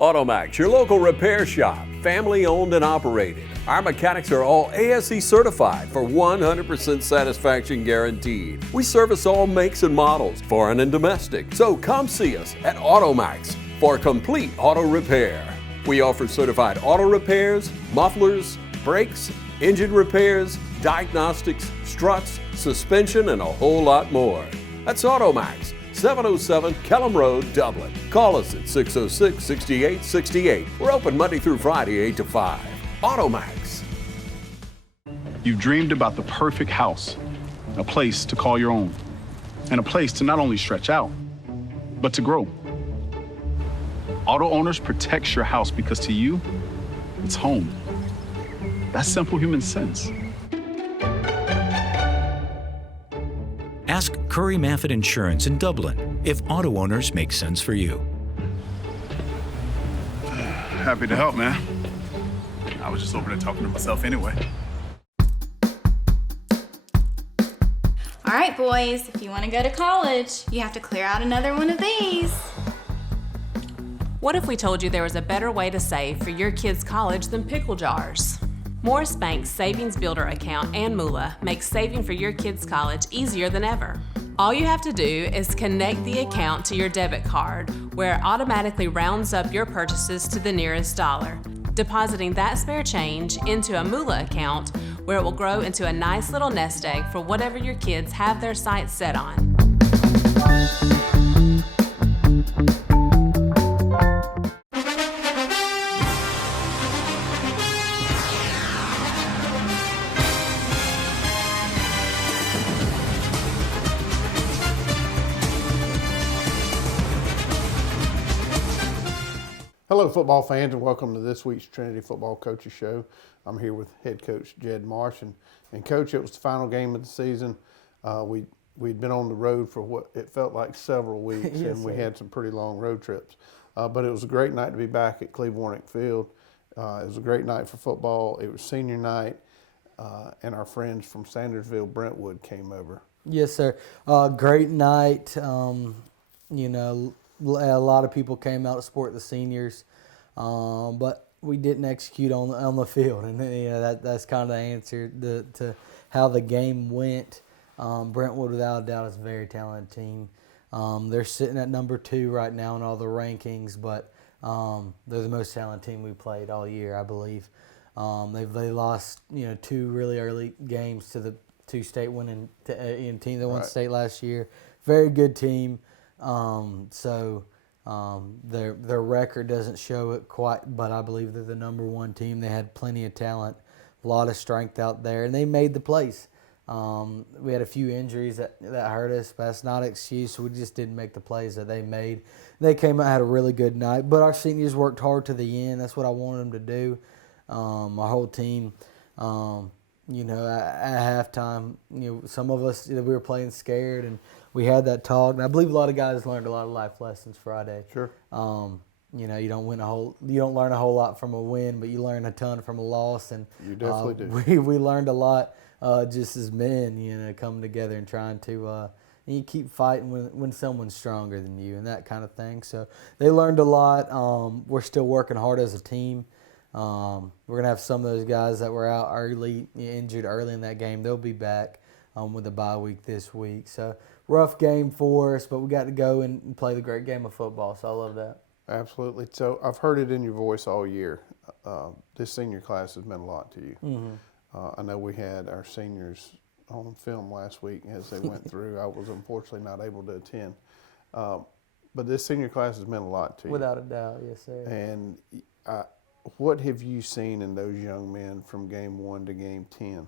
Automax, your local repair shop, family owned and operated. Our mechanics are all ASE certified for 100% satisfaction guaranteed. We service all makes and models, foreign and domestic. So come see us at Automax for complete auto repair. We offer certified auto repairs, mufflers, brakes, engine repairs, diagnostics, struts, suspension, and a whole lot more. That's Automax. 707 Kellam Road, Dublin. Call us at 606-6868. We're open Monday through Friday, 8 to 5. Automax. You've dreamed about the perfect house, a place to call your own, and a place to not only stretch out, but to grow. Auto Owners protects your house because to you, it's home. That's simple human sense. Ask Curry Maffett Insurance in Dublin if Auto Owners make sense for you. Happy to help, man. I was just over there talking to myself anyway. All right, boys, if you want to go to college, you have to clear out another one of these. What if we told you there was a better way to save for your kids' college than pickle jars? Morris Bank's Savings Builder account and moolah makes saving for your kids' college easier than ever. All you have to do is connect the account to your debit card, where it automatically rounds up your purchases to the nearest dollar, depositing that spare change into a moolah account where it will grow into a nice little nest egg for whatever your kids have their sights set on. Hello, football fans, and welcome to this week's Trinity Football Coaches Show. I'm here with head coach Jed Marsh, and coach, it was the final game of the season. We'd been on the road for what it felt like several weeks, Yes, and we sir. had some pretty long road trips. But it was a great night to be back at Cleve Warnick Field. It was a great night for football. It was senior night, and our friends from Sandersville, Brentwood came over. Yes, sir. Great night. A lot of people came out to support the seniors, but we didn't execute on the field, and that's kind of the answer to how the game went. Brentwood, without a doubt, is a very talented team. They're sitting at number 2 right now in all the rankings, but they're the most talented team we played all year, I believe. They lost 2 really early games to the 2 state winning team that won state last year. Very good team. Their record doesn't show it quite, but I believe they're the number 1 team. They had plenty of talent, a lot of strength out there, and they made the plays. We had a few injuries that hurt us, but that's not an excuse. We just didn't make the plays that they made. They came out, had a really good night, but our seniors worked hard to the end. That's what I wanted them to do. Our whole team, at halftime, some of us, we were playing scared, and we had that talk. And I believe a lot of guys learned a lot of life lessons Friday. Sure. You don't learn a whole lot from a win, but you learn a ton from a loss. And You definitely do. We learned a lot just as men, coming together and trying to you keep fighting when someone's stronger than you and that kind of thing. So they learned a lot. We're still working hard as a team. We're going to have some of those guys that were out early, injured early in that game. They'll be back with a bye week this week. So rough game for us, but we got to go and play the great game of football, so I love that. Absolutely. So I've heard it in your voice all year. This senior class has meant a lot to you. Mm-hmm. I know we had our seniors on film last week as they went through. I was unfortunately not able to attend. But this senior class has meant a lot to you. Without a doubt, yes, sir. And what have you seen in those young men from game 1 to game 10?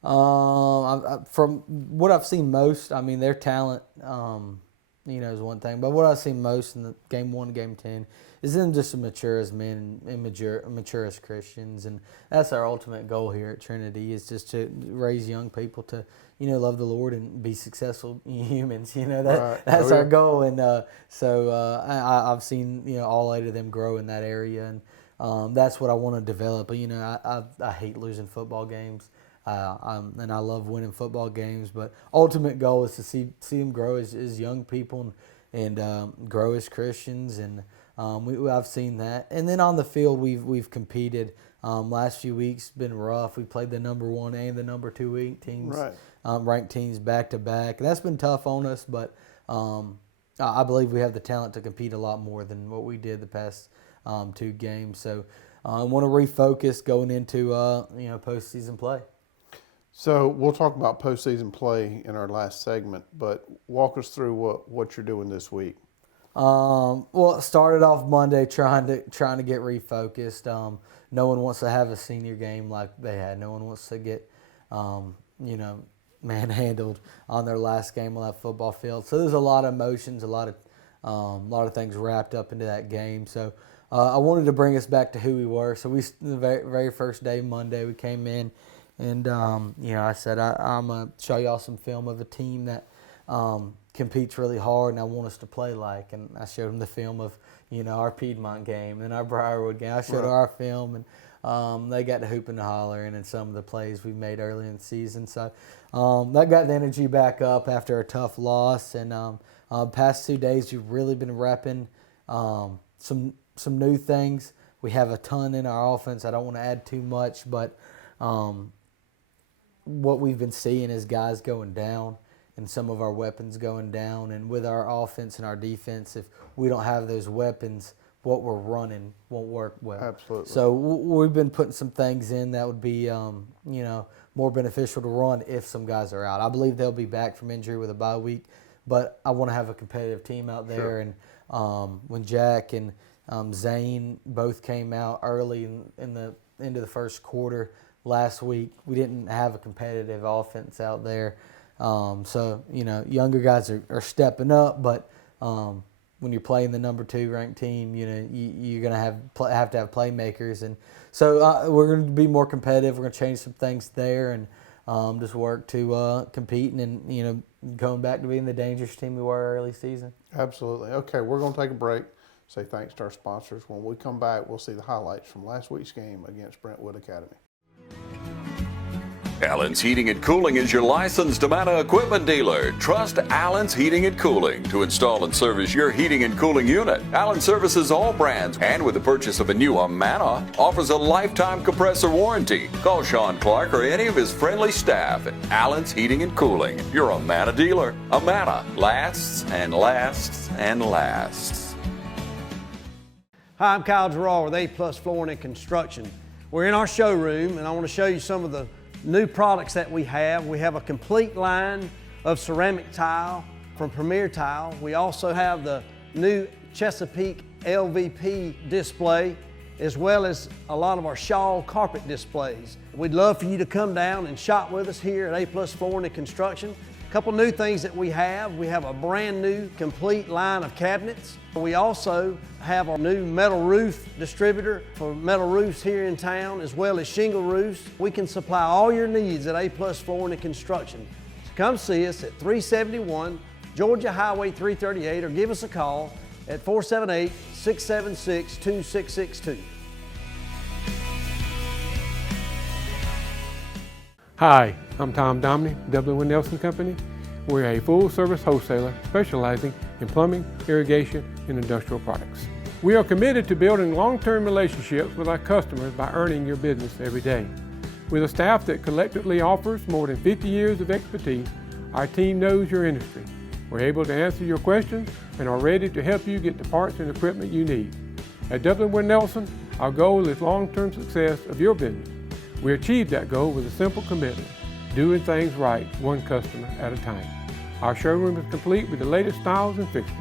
From what I've seen most, their talent, is one thing. But what I've seen most in the game 1 to game 10 is them just as mature as men and mature as Christians. And that's our ultimate goal here at Trinity, is just to raise young people to, love the Lord and be successful humans. That's our goal. And I've seen, all 8 of them grow in that area. And that's what I want to develop. But, I hate losing football games. And I love winning football games, but ultimate goal is to see them grow as young people and grow as Christians. And I've seen that. And then on the field, we've competed. Last few weeks been rough. We played the number 1 and the number 2 teams, ranked teams back to back. That's been tough on us, but I believe we have the talent to compete a lot more than what we did the past 2 games. So I want to refocus going into postseason play. So we'll talk about postseason play in our last segment, but walk us through what you're doing this week. Well, it started off Monday trying to get refocused. No one wants to have a senior game like they had. No one wants to get manhandled on their last game on that football field. So there's a lot of emotions, a lot of things wrapped up into that game. So I wanted to bring us back to who we were. So the very first day, Monday, we came in, and I said I'm gonna show y'all some film of a team that competes really hard, and I want us to play like. And I showed them the film of our Piedmont game and our Briarwood game. I showed our film, and they got to hoop and hollering and some of the plays we made early in the season. So that got the energy back up after a tough loss. And past 2 days, we've really been repping some new things. We have a ton in our offense. I don't want to add too much, but what we've been seeing is guys going down and some of our weapons going down. And with our offense and our defense, if we don't have those weapons, what we're running won't work well. Absolutely. So we've been putting some things in that would be, more beneficial to run if some guys are out. I believe they'll be back from injury with a bye week, but I want to have a competitive team out there. Sure. And when Jack and Zane both came out early in the end of the first quarter last week, we didn't have a competitive offense out there. So younger guys are stepping up, but when you're playing the number 2 ranked team, you're going to have to have playmakers, and so we're going to be more competitive. We're going to change some things there, and just work to compete, and going back to being the dangerous team we were early season. Absolutely. Okay, we're going to take a break. Say thanks to our sponsors. When we come back, we'll see the highlights from last week's game against Brentwood Academy. Allen's Heating and Cooling is your licensed Amana equipment dealer. Trust Allen's Heating and Cooling to install and service your heating and cooling unit. Allen services all brands, and with the purchase of a new Amana, offers a lifetime compressor warranty. Call Sean Clark or any of his friendly staff at Allen's Heating and Cooling, your Amana dealer. Amana lasts and lasts and lasts. Hi, I'm Kyle Gerard with A+ Flooring and Construction. We're in our showroom, and I want to show you some of the new products that we have. We have a complete line of ceramic tile from Premier Tile. We also have the new Chesapeake LVP display, as well as a lot of our shawl carpet displays. We'd love for you to come down and shop with us here at A+ Flooring and Construction. A couple new things that we have a brand new complete line of cabinets. We also have our new metal roof distributor for metal roofs here in town, as well as shingle roofs. We can supply all your needs at A+ Flooring and Construction. So come see us at 371 Georgia Highway 338, or give us a call at 478-676-2662. Hi, I'm Tom Domney, W. Nelson Company. We're a full-service wholesaler specializing in plumbing, irrigation, and industrial products. We are committed to building long-term relationships with our customers by earning your business every day. With a staff that collectively offers more than 50 years of expertise, our team knows your industry. We're able to answer your questions and are ready to help you get the parts and equipment you need. At W. Nelson, our goal is long-term success of your business. We achieve that goal with a simple commitment, doing things right, one customer at a time. Our showroom is complete with the latest styles and fixtures.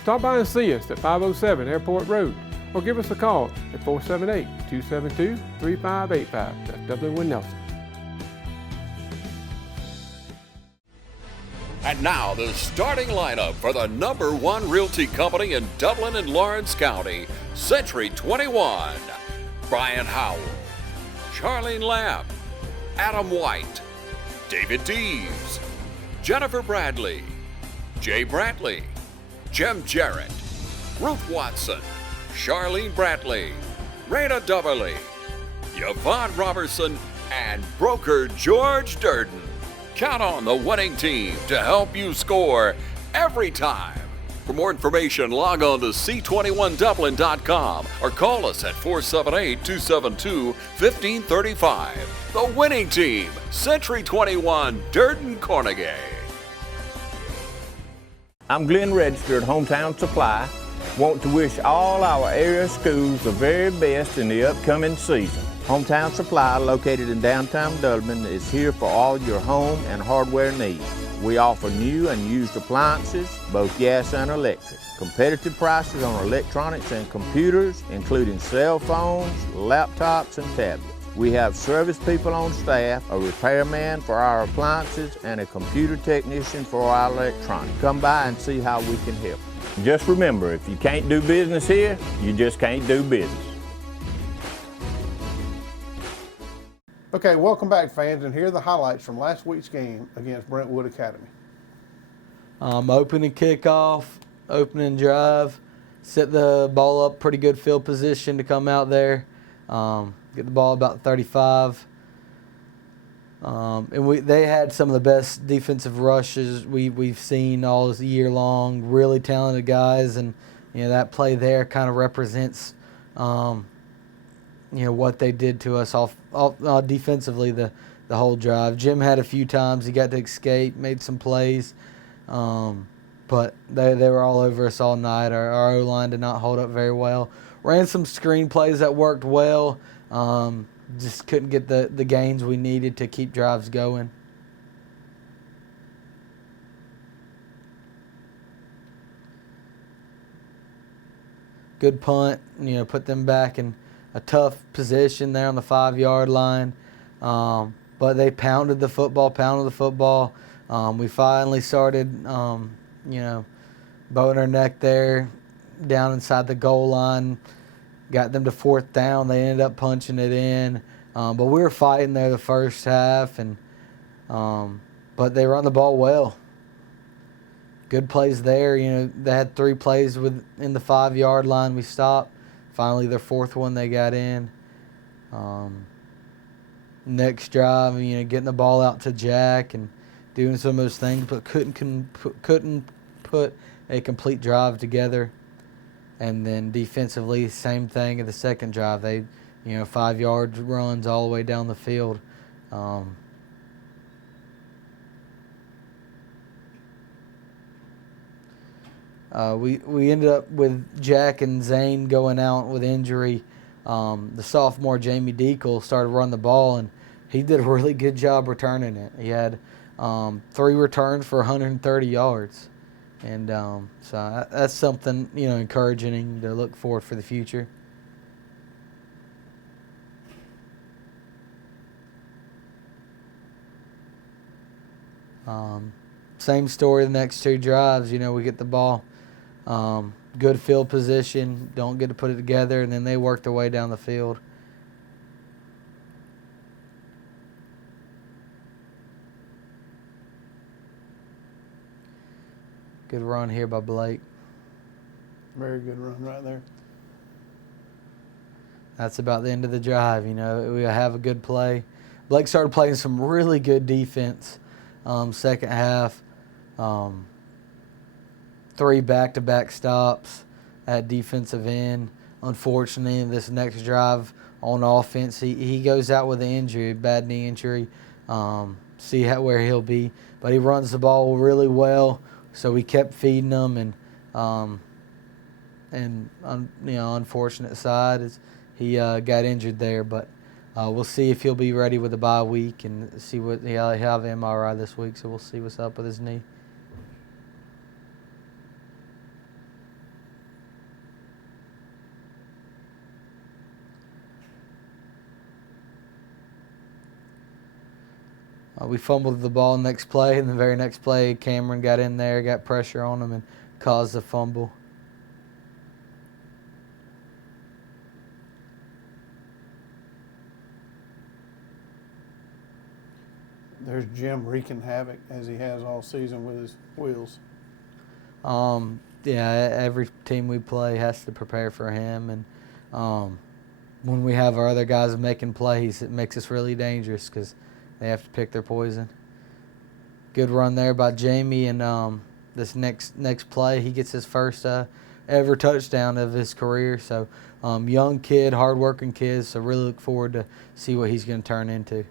Stop by and see us at 507 Airport Road, or give us a call at 478-272-3585. That's W. Nelson. And now the starting lineup for the #1 realty company in Dublin and Lawrence County, Century 21. Brian Howell, Charlene Lamb, Adam White, David Dees, Jennifer Bradley, Jay Brantley, Jim Jarrett, Ruth Watson, Charlene Brantley, Raina Duberly, Yvonne Robertson, and broker George Durden. Count on the winning team to help you score every time. For more information, log on to c21dublin.com or call us at 478-272-1535. The winning team, Century 21, Durden Carnegie. I'm Glenn Register at Hometown Supply. Want to wish all our area schools the very best in the upcoming season. Hometown Supply, located in downtown Dublin, is here for all your home and hardware needs. We offer new and used appliances, both gas and electric. Competitive prices on electronics and computers, including cell phones, laptops, and tablets. We have service people on staff, a repairman for our appliances, and a computer technician for our electronics. Come by and see how we can help. Just remember, if you can't do business here, you just can't do business. Okay, welcome back, fans, and here are the highlights from last week's game against Brentwood Academy. Opening kickoff, opening drive, set the ball up, pretty good field position to come out there, get the ball about 35. And they had some of the best defensive rushes we've seen all year long. Really talented guys, and that play there kind of represents what they did to us off defensively the whole drive. Jim had a few times he got to escape, made some plays, but they were all over us all night. Our O-line did not hold up very well. Ran some screen plays that worked well. Just couldn't get the gains we needed to keep drives going. Good punt, put them back in a tough position there on the 5-yard line. But they pounded the football. We finally started, bowing our neck there down inside the goal line. Got them to 4th down. They ended up punching it in. But we were fighting there the first half, and but they run the ball well. Good plays there. They had 3 plays in the 5-yard line. We stopped. Finally, their 4th one they got in. Next drive, getting the ball out to Jack and doing some of those things, but couldn't put a complete drive together. And then defensively, same thing in the second drive. They, 5-yard runs all the way down the field. We ended up with Jack and Zane going out with injury. The sophomore Jamie Deacle started running the ball, and he did a really good job returning it. He had 3 returns for 130 yards. And so that's something, encouraging to look forward for the future. Same story the next 2 drives. We get the ball, good field position, don't get to put it together, and then they work their way down the field. Good run here by Blake. Very good run right there. That's about the end of the drive. We have a good play. Blake started playing some really good defense second half. 3 back-to-back stops at defensive end. Unfortunately, this next drive on offense, he goes out with an injury, bad knee injury. See where he'll be. But he runs the ball really well. So we kept feeding them, and unfortunate side is he got injured there. But we'll see if he'll be ready with the bye week, and see what he'll have MRI this week. So we'll see what's up with his knee. We fumbled the ball next play, and the very next play, Cameron got in there, got pressure on him, and caused the fumble. There's Jim wreaking havoc, as he has all season with his wheels. Every team we play has to prepare for him, and when we have our other guys making plays, it makes us really dangerous because they have to pick their poison. Good run there by Jamie, and this next play, he gets his first ever touchdown of his career. So young kid, hardworking kid. So really look forward to see what he's going to turn into.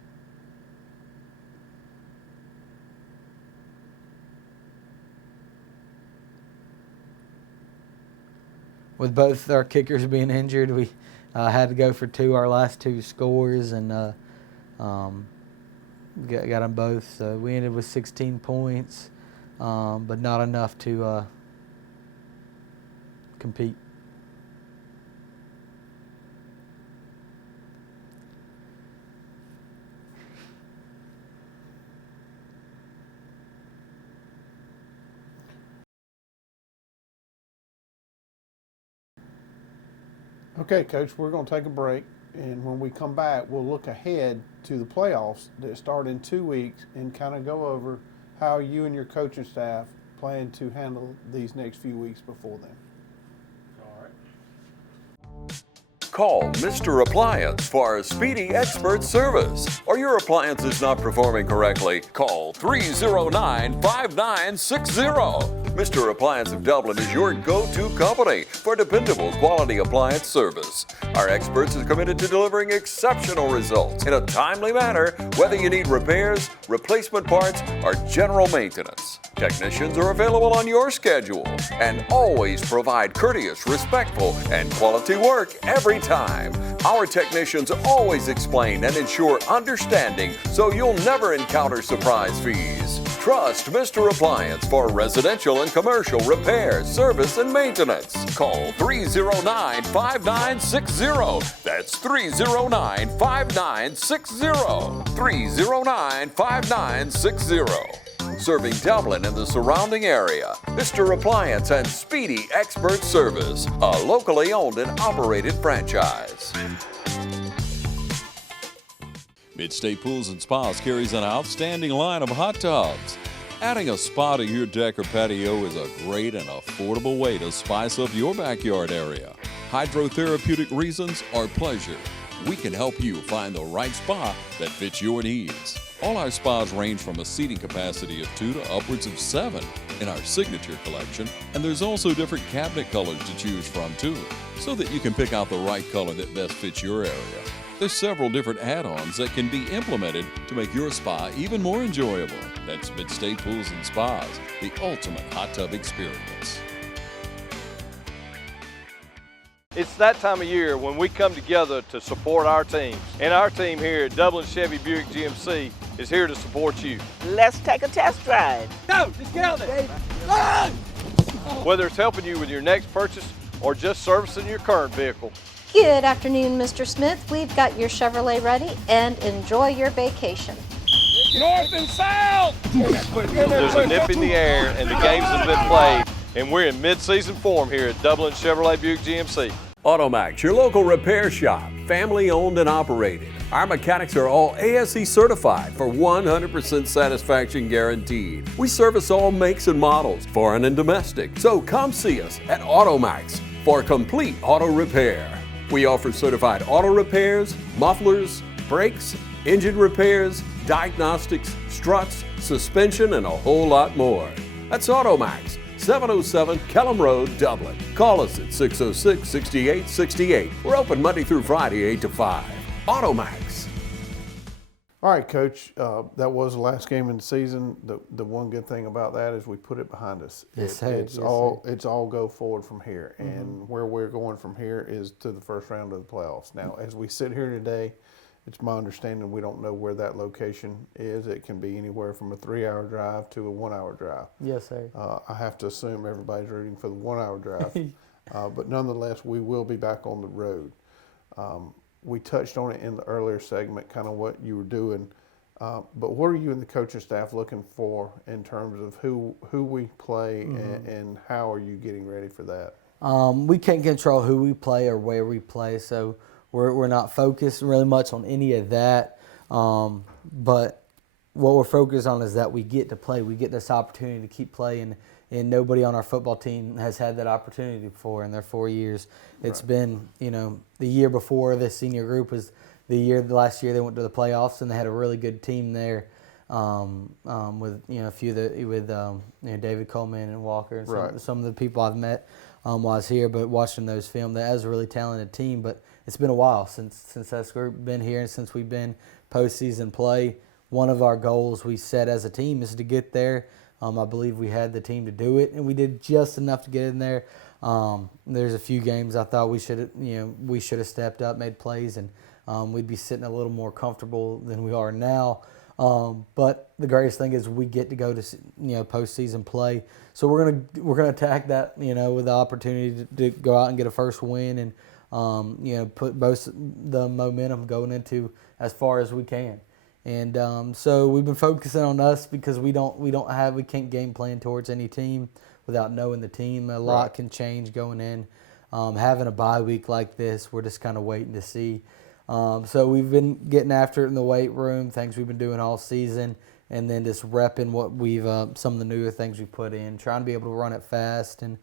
With both our kickers being injured, we had to go for our last two scores, and got them both. So we ended with 16 points, but not enough to compete. Okay, Coach, we're going to take a break, and when we come back, we'll look ahead to the playoffs that start in 2 weeks and kind of go over how you and your coaching staff plan to handle these next few weeks before then. Call Mr. Appliance for a speedy expert service. Or your appliance is not performing correctly, call 309-5960. Mr. Appliance of Dublin is your go-to company for dependable quality appliance service. Our experts are committed to delivering exceptional results in a timely manner, whether you need repairs, replacement parts, or general maintenance. Technicians are available on your schedule and always provide courteous, respectful, and quality work every time. Our technicians always explain and ensure understanding so you'll never encounter surprise fees. Trust Mr. Appliance for residential and commercial repair, service, and maintenance. Call 309-5960. That's 309-5960. 309-5960. Serving Dublin and the surrounding area. Mr. Appliance and Speedy Expert Service, a locally owned and operated franchise. Midstate Pools and Spas carries an outstanding line of hot tubs. Adding a spa to your deck or patio is a great and affordable way to spice up your backyard area. Hydrotherapeutic reasons or pleasure, we can help you find the right spa that fits your needs. All our spas range from a seating capacity of 2 to upwards of 7 in our signature collection, and there's also different cabinet colors to choose from too, so that you can pick out the right color that best fits your area. There's several different add-ons that can be implemented to make your spa even more enjoyable. That's Midstate Pools and Spas, the ultimate hot tub experience. It's that time of year when we come together to support our teams. And our team here at Dublin Chevy Buick GMC is here to support you. Let's take a test drive. Go, just get out there. Whether it's helping you with your next purchase or just servicing your current vehicle. Good afternoon, Mr. Smith. We've got your Chevrolet ready, and enjoy your vacation. North and south! There's a nip in the air and the games have been played, and we're in mid-season form here at Dublin Chevrolet Buick GMC. Automax, your local repair shop, family owned and operated. Our mechanics are all ASE certified for 100% satisfaction guaranteed. We service all makes and models, foreign and domestic. So come see us at Automax for complete auto repair. We offer certified auto repairs, mufflers, brakes, engine repairs, diagnostics, struts, suspension, and a whole lot more. That's Automax, 707 Kellam Road, Dublin. Call us at 606-6868. We're open Monday through Friday, 8 to 5. Automax. All right, Coach, that was the last game in the season. The one good thing about that is we put it behind us. It's all go forward from here, and where we're going from here is to the first round of the playoffs. Now, as we sit here today, it's my understanding we don't know where that location is. It can be anywhere from a 3-hour drive to a 1-hour drive. Yes, sir. I have to assume everybody's rooting for the 1-hour drive, but nonetheless, we will be back on the road. We touched on it in the earlier segment, kind of what you were doing, but what are you and the coaching staff looking for in terms of who we play and how are you getting ready for that? We can't control who we play or where we play, so we're not focused really much on any of that. But what we're focused on is that we get to play. We get this opportunity to keep playing, and nobody on our football team has had that opportunity before in their 4 years. It's been, the year before this senior group was the last year they went to the playoffs, and they had a really good team there. with a few with David Coleman and Walker and Right. some of the people I've met while I was here. But watching those film, that was a really talented team. But it's been a while since that's been here and since we've been postseason play. One of our goals we set as a team is to get there. I believe we had the team to do it, and we did just enough to get in there. There's a few games I thought we should have stepped up, made plays, and we'd be sitting a little more comfortable than we are now. But the greatest thing is we get to go to postseason play, so we're gonna attack that with the opportunity to go out and get a first win and put both the momentum going into as far as we can. And so we've been focusing on us because we can't game plan towards any team without knowing the team. A lot can change going in. Having a bye week like this, we're just kind of waiting to see. So we've been getting after it in the weight room, things we've been doing all season, and then just repping what we've some of the newer things we put in, trying to be able to run it fast and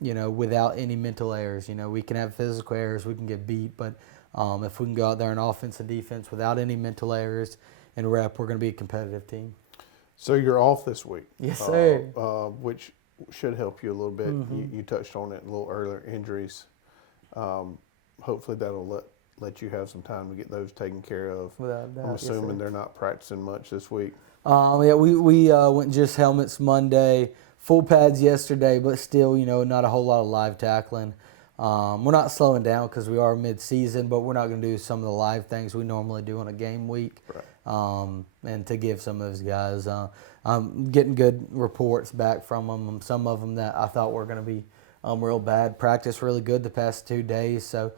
without any mental errors. We can have physical errors, we can get beat, but if we can go out there in offense and defense without any mental errors and rep, we're going to be a competitive team. So you're off this week. Yes, sir. Which should help you a little bit. You touched on it a little earlier, injuries. Hopefully that'll let you have some time to get those taken care of. Without a doubt, I'm yes, assuming sir. they're not practicing much this week. Yeah, we went just helmets Monday, full pads yesterday, but still, not a whole lot of live tackling. We're not slowing down because we are mid-season, but we're not going to do some of the live things we normally do on a game week. Right. And to give some of those guys, I'm getting good reports back from them. Some of them that I thought were going to be real bad. Practice really good the past 2 days, so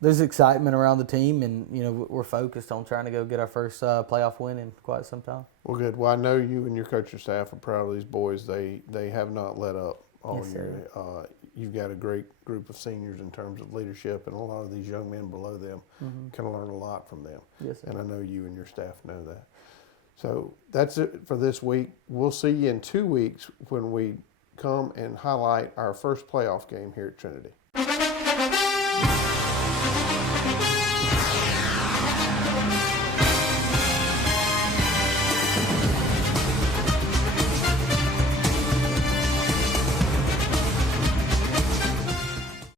there's excitement around the team, and we're focused on trying to go get our first playoff win in quite some time. Well, good. Well, I know you and your coaching staff are proud of these boys. They have not let up all Yes, year. You've got a great group of seniors in terms of leadership, and a lot of these young men below them can learn a lot from them. Yes, sir. And I know you and your staff know that. So that's it for this week. We'll see you in 2 weeks when we come and highlight our first playoff game here at Trinity.